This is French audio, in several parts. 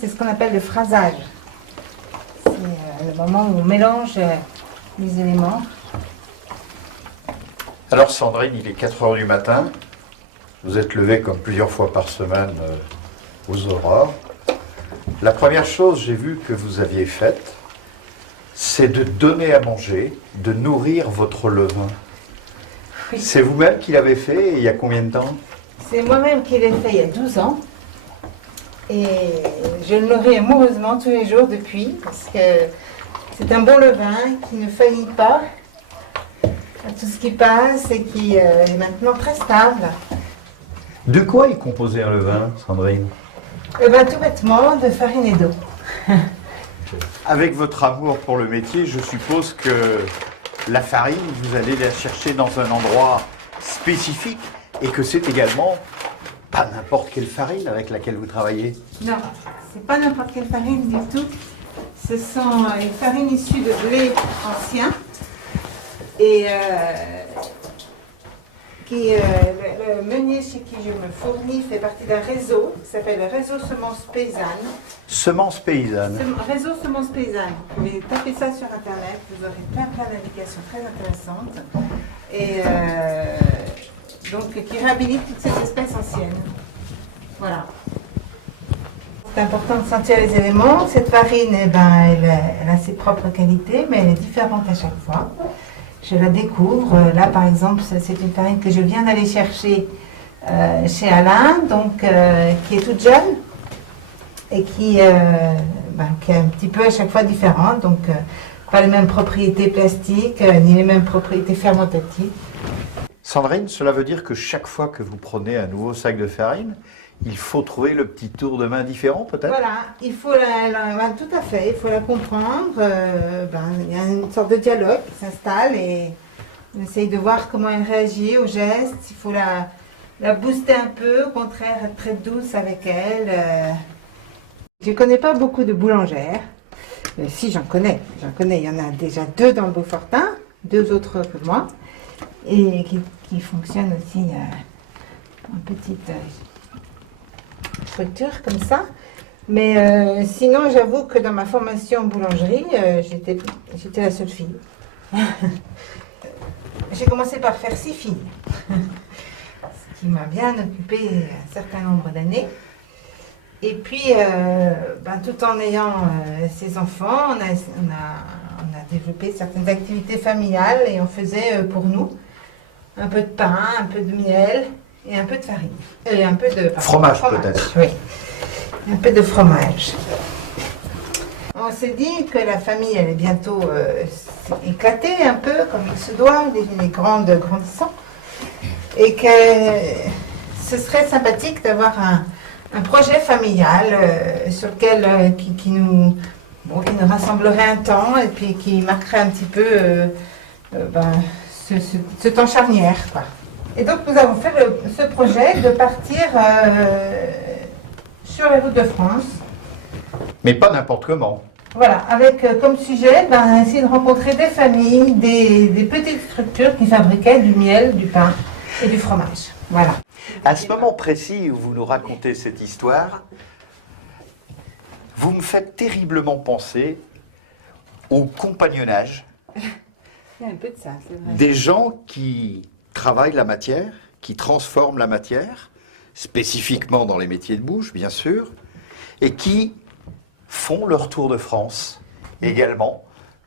c'est ce qu'on appelle le phrasage. C'est le moment où on mélange les éléments. Alors Sandrine, il est 4 heures du matin. Vous êtes levé comme plusieurs fois par semaine aux aurores. La première chose, j'ai vu que vous aviez faite, c'est de donner à manger, de nourrir votre levain. Oui. C'est vous-même qui l'avez fait et il y a combien de temps? C'est moi-même qui l'ai fait il y a 12 ans. Et je le nourris amoureusement tous les jours depuis, parce que c'est un bon levain qui ne faillit pas à tout ce qui passe et qui est maintenant très stable. De quoi est composé un levain, Sandrine? Eh ben, tout bêtement, de farine et d'eau. Avec votre amour pour le métier, je suppose que la farine, vous allez la chercher dans un endroit spécifique et que c'est également pas n'importe quelle farine avec laquelle vous travaillez. Non, c'est pas n'importe quelle farine du tout. Ce sont les farines issues de blé ancien. Et le meunier chez qui je me fournis fait partie d'un réseau qui s'appelle le réseau Semences Paysannes. Semences paysannes. Réseau Semences Paysannes. Vous pouvez taper ça sur internet, vous aurez plein d'indications très intéressantes. Et donc qui réhabilite toutes ces espèces anciennes. Voilà. C'est important de sentir les éléments. Cette farine, eh ben, elle a ses propres qualités, mais elle est différente à chaque fois. Je la découvre. Là, par exemple, c'est une farine que je viens d'aller chercher chez Alain, donc qui est toute jeune et qui est un petit peu à chaque fois différente. Donc, pas les mêmes propriétés plastiques, ni les mêmes propriétés fermentatives. Sandrine, cela veut dire que chaque fois que vous prenez un nouveau sac de farine, il faut trouver le petit tour de main différent, peut-être? Voilà, il faut tout à fait, il faut la comprendre. Il y a une sorte de dialogue qui s'installe et on essaye de voir comment elle réagit aux gestes. Il faut la booster un peu, au contraire, être très douce avec elle. Je ne connais pas beaucoup de boulangères. Si, j'en connais. Il y en a déjà 2 dans le Beaufortin, 2 autres que moi, et qui fonctionnent aussi en petite structure comme ça. Mais sinon, j'avoue que dans ma formation en boulangerie, j'étais la seule fille. J'ai commencé par faire 6 filles, ce qui m'a bien occupé un certain nombre d'années. Et puis, tout en ayant ces enfants, on a développé certaines activités familiales et on faisait pour nous un peu de pain, un peu de miel et un peu de farine. Et un peu de fromage peut-être. Oui, un peu de fromage. On s'est dit que la famille allait bientôt éclater un peu, comme il se doit, les grandes grandissant, et que ce serait sympathique d'avoir un projet familial sur lequel qui nous rassemblerait un temps et puis qui marquerait un petit peu ce temps charnière, quoi. Et donc nous avons fait ce projet de partir sur les routes de France. Mais pas n'importe comment. Voilà, avec comme sujet, essayer de rencontrer des familles, des petites structures qui fabriquaient du miel, du pain et du fromage. Voilà. À ce moment précis où vous nous racontez cette histoire, vous me faites terriblement penser au compagnonnage Il y a un peu de ça, c'est vrai. des gens qui travaillent la matière, qui transforment la matière, spécifiquement dans les métiers de bouche, bien sûr, et qui font leur tour de France également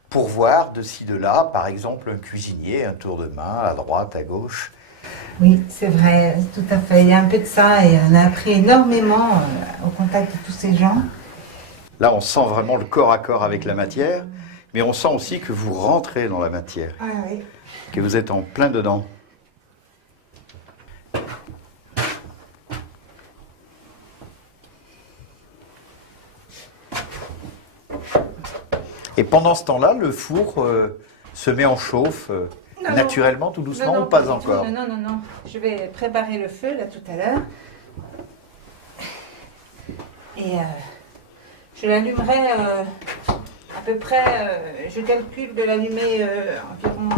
pour voir de ci, de là, par exemple, un cuisinier, un tour de main à droite, à gauche. Oui, c'est vrai, tout à fait. Il y a un peu de ça et on a appris énormément au contact de tous ces gens. Là, on sent vraiment le corps à corps avec la matière, mais on sent aussi que vous rentrez dans la matière, Ah oui. que vous êtes en plein dedans. Et pendant ce temps-là, le four se met en chauffe naturellement, tout doucement, ou pas encore? Non. Je vais préparer le feu, là, tout à l'heure. Et je l'allumerai à peu près, je calcule de l'allumer environ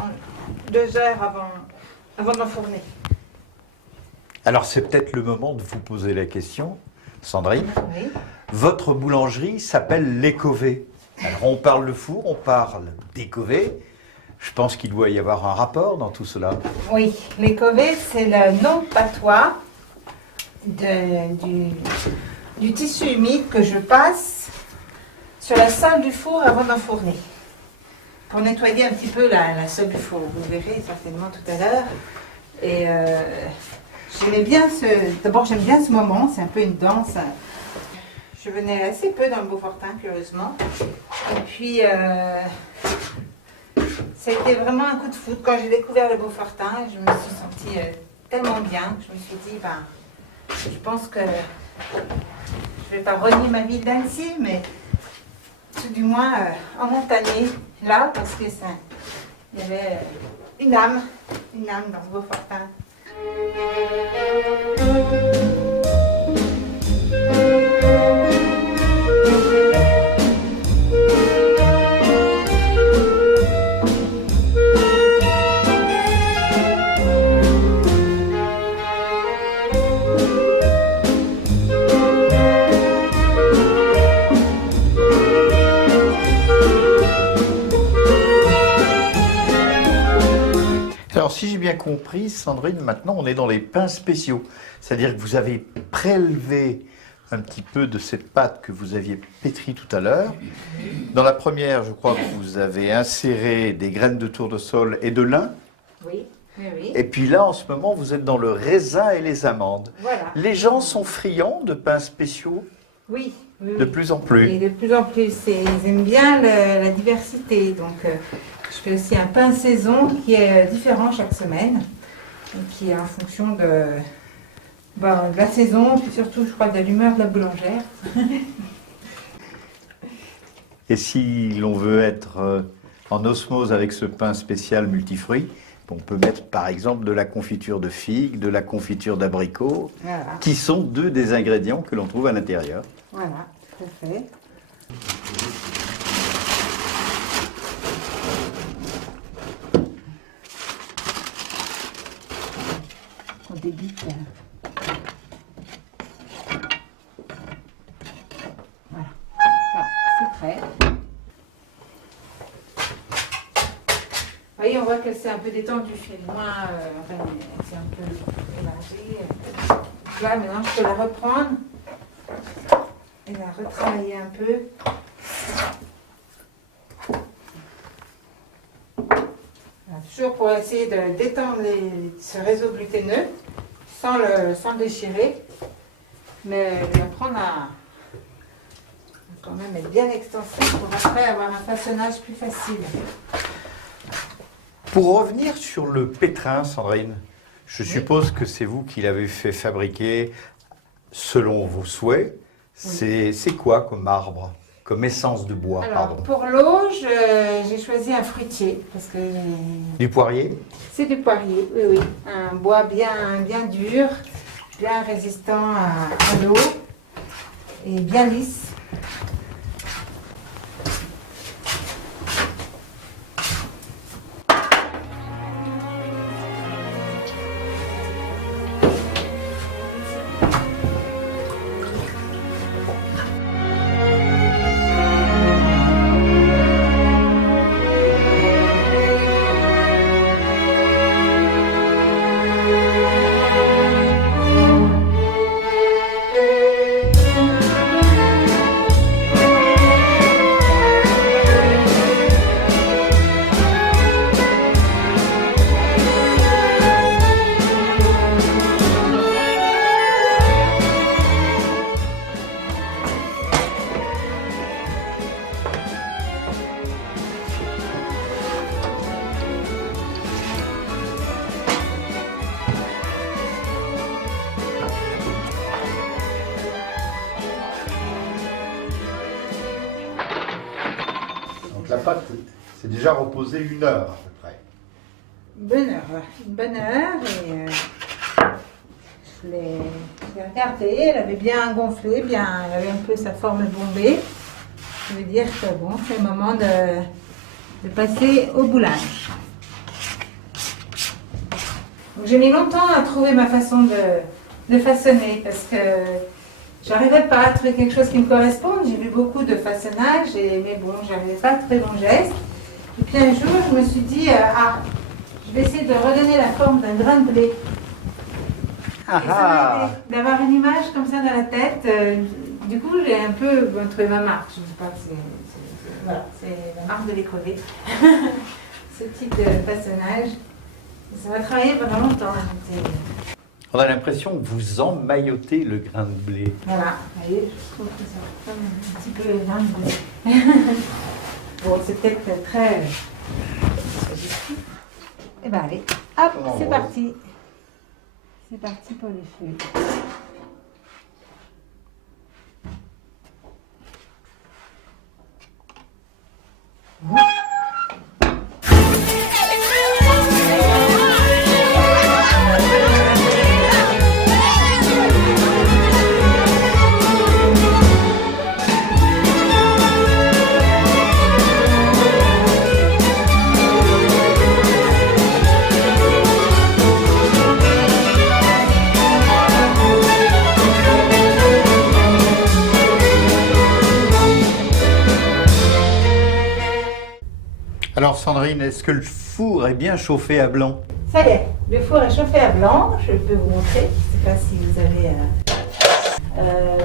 2 heures avant d'enfourner. Alors, c'est peut-être le moment de vous poser la question, Sandrine. Oui. Votre boulangerie s'appelle l'Écové. Alors on parle de four, on parle d'Écové. Je pense qu'il doit y avoir un rapport dans tout cela. Oui, l'Écové, c'est le nom patois du tissu humide que je passe sur la salle du four avant d'enfourner. Pour nettoyer un petit peu la salle du four. Vous verrez certainement tout à l'heure. Et j'aimais bien d'abord j'aime bien ce moment, c'est un peu une danse. Je venais assez peu dans le Beaufortin, curieusement. Et puis, ça a été vraiment un coup de foudre. Quand j'ai découvert le Beaufortin, je me suis sentie tellement bien que je me suis dit, je pense que je ne vais pas renier ma vie d'Annecy, mais tout du moins en montagne, là, parce que il y avait une âme dans ce Beaufortin. Alors, si j'ai bien compris, Sandrine, maintenant on est dans les pains spéciaux. C'est-à-dire que vous avez prélevé un petit peu de cette pâte que vous aviez pétrie tout à l'heure. Dans la première, je crois que vous avez inséré des graines de tournesol et de lin. Oui, oui, oui. Et puis là, en ce moment, vous êtes dans le raisin et les amandes. Voilà. Les gens sont friands de pains spéciaux Oui, oui, de oui. plus en plus. Et de plus en plus. Et ils aiment bien la diversité. Donc, je fais aussi un pain saison qui est différent chaque semaine. Et qui est en fonction de la saison, puis surtout, je crois, de l'humeur de la boulangère. Et si l'on veut être en osmose avec ce pain spécial multifruits, on peut mettre par exemple de la confiture de figues, de la confiture d'abricots, Voilà, qui sont deux des ingrédients que l'on trouve à l'intérieur. voilà, tout à fait. On débite. Voilà, c'est prêt. Vous voyez, on voit qu'elle s'est un peu détendue, moins, c'est un peu mélangé. Là, maintenant, je peux la reprendre et la retravailler un peu. Voilà, toujours pour essayer de détendre ce réseau gluténeux sans le déchirer, mais l'apprendre à quand même être bien extensif pour après avoir un façonnage plus facile. Pour revenir sur le pétrin, Sandrine, je suppose que c'est vous qui l'avez fait fabriquer selon vos souhaits. C'est quoi comme arbre, comme essence de bois? Alors, pour l'eau, j'ai choisi un fruitier, parce que Du poirier? c'est du poirier, oui, oui. Un bois bien dur, bien résistant à l'eau et bien lisse. Donc la pâte s'est déjà reposée 1 heure à peu près. Une bonne heure, et je l'ai regardée, elle avait bien gonflé, elle avait un peu sa forme bombée. Ça veut dire que bon, c'est le moment de passer au boulage. Donc, j'ai mis longtemps à trouver ma façon de façonner, parce que J'arrivais pas à trouver quelque chose qui me corresponde. J'ai vu beaucoup de façonnage, mais bon, j'arrivais pas à trouver mon geste. Et puis un jour, je me suis dit, je vais essayer de redonner la forme d'un grain de blé. Ah Et ça m'a aidé d'avoir une image comme ça dans la tête. Du coup, j'ai un peu trouvé ma marque. Je ne sais pas, voilà, c'est la marque de l'écolier. Ce type de façonnage. Ça va travailler pendant longtemps. On a l'impression que vous emmaillotez le grain de blé. Voilà, vous voyez, je trouve que ça va comme un petit peu le grain de blé. Bon, c'est peut-être très... Eh bien, allez, hop, c'est parti. C'est parti pour les feuilles. Alors Sandrine, est-ce que le four est bien chauffé à blanc? Ça y est, le four est chauffé à blanc. Je peux vous montrer. Je ne sais pas si vous avez...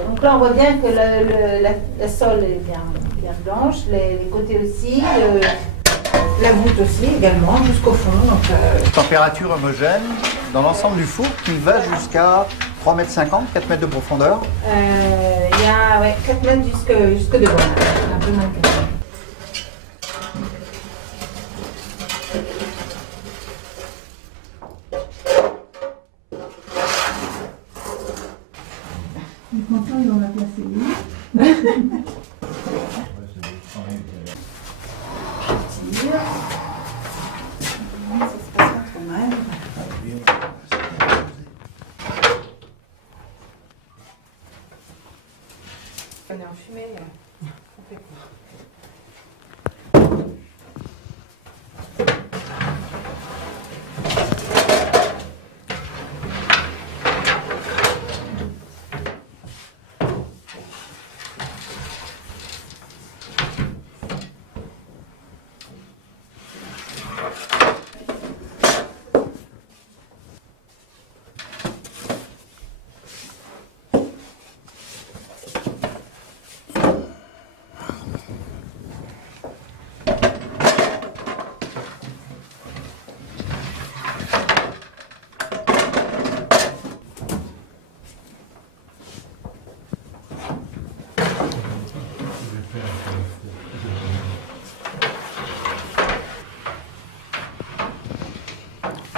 donc là, on voit bien que la sole est bien blanche, les côtés aussi, la voûte aussi également, jusqu'au fond. Donc, Température homogène dans l'ensemble du four qui va jusqu'à 3,50 m, 4 mètres de profondeur. il y a 4 mètres jusque devant, un peu moins de 4 mètres. Maintenant, ils vont la placer où? Ça se passe pas trop mal. On est en fumée, complètement.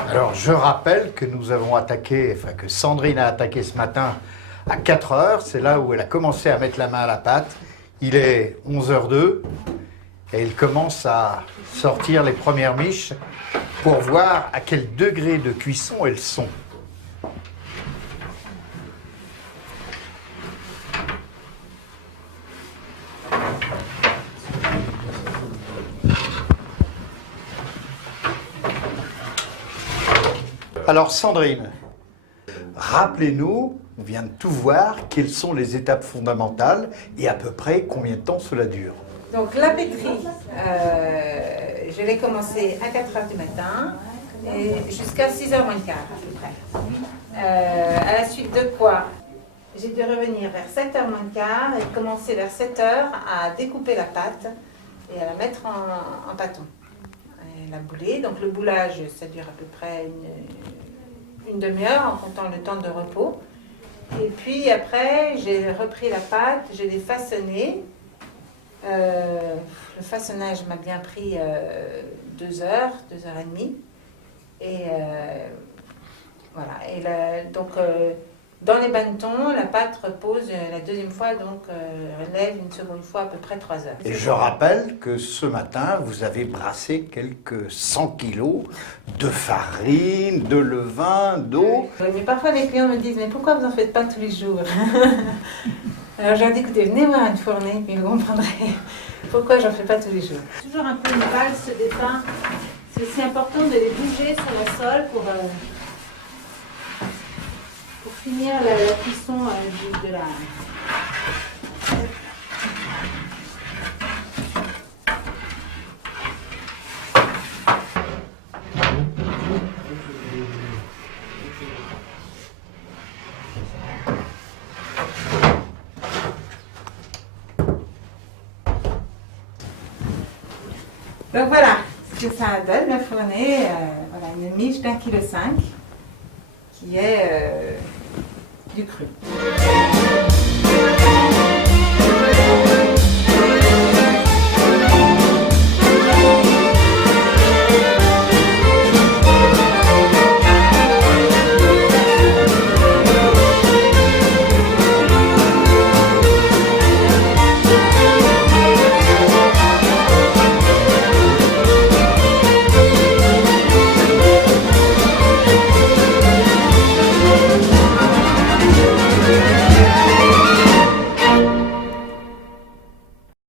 Alors je rappelle que nous avons attaqué, enfin que Sandrine a attaqué ce matin à 4 heures, c'est là où elle a commencé à mettre la main à la pâte. Il est 11h02 et il commence à sortir les premières miches pour voir à quel degré de cuisson elles sont. Alors Sandrine, rappelez-nous, on vient de tout voir, quelles sont les étapes fondamentales et à peu près combien de temps cela dure. Donc la pétrie, je l'ai commencé à 4 h du matin et jusqu'à 6h moins le quart à peu près. À la suite de quoi, j'ai dû revenir vers 7h moins le quart et commencer vers 7h à découper la pâte et à la mettre en pâton. Et la bouler, donc le boulage ça dure à peu près une demi-heure en comptant le temps de repos. Et puis après, j'ai repris la pâte, je l'ai façonnée. Le façonnage m'a bien pris 2 heures, 2 heures et demie. Et voilà. Et donc, dans les bannetons, la pâte repose la deuxième fois, donc relève une seconde fois à peu près 3 heures. Et je rappelle que ce matin, vous avez brassé quelques 100 kilos de farine, de levain, d'eau. Mais parfois les clients me disent, mais pourquoi vous n'en faites pas tous les jours? Alors je leur dis, écoutez, venez voir une fournée, puis vous comprendrez pourquoi j'en fais pas tous les jours. Toujours un peu une valse des pains. C'est aussi important de les bouger sur la sole pour finir la cuisson de la... Donc voilà ce que ça donne, le fourné, voilà, une miche d'1,5 kg qui est du cru.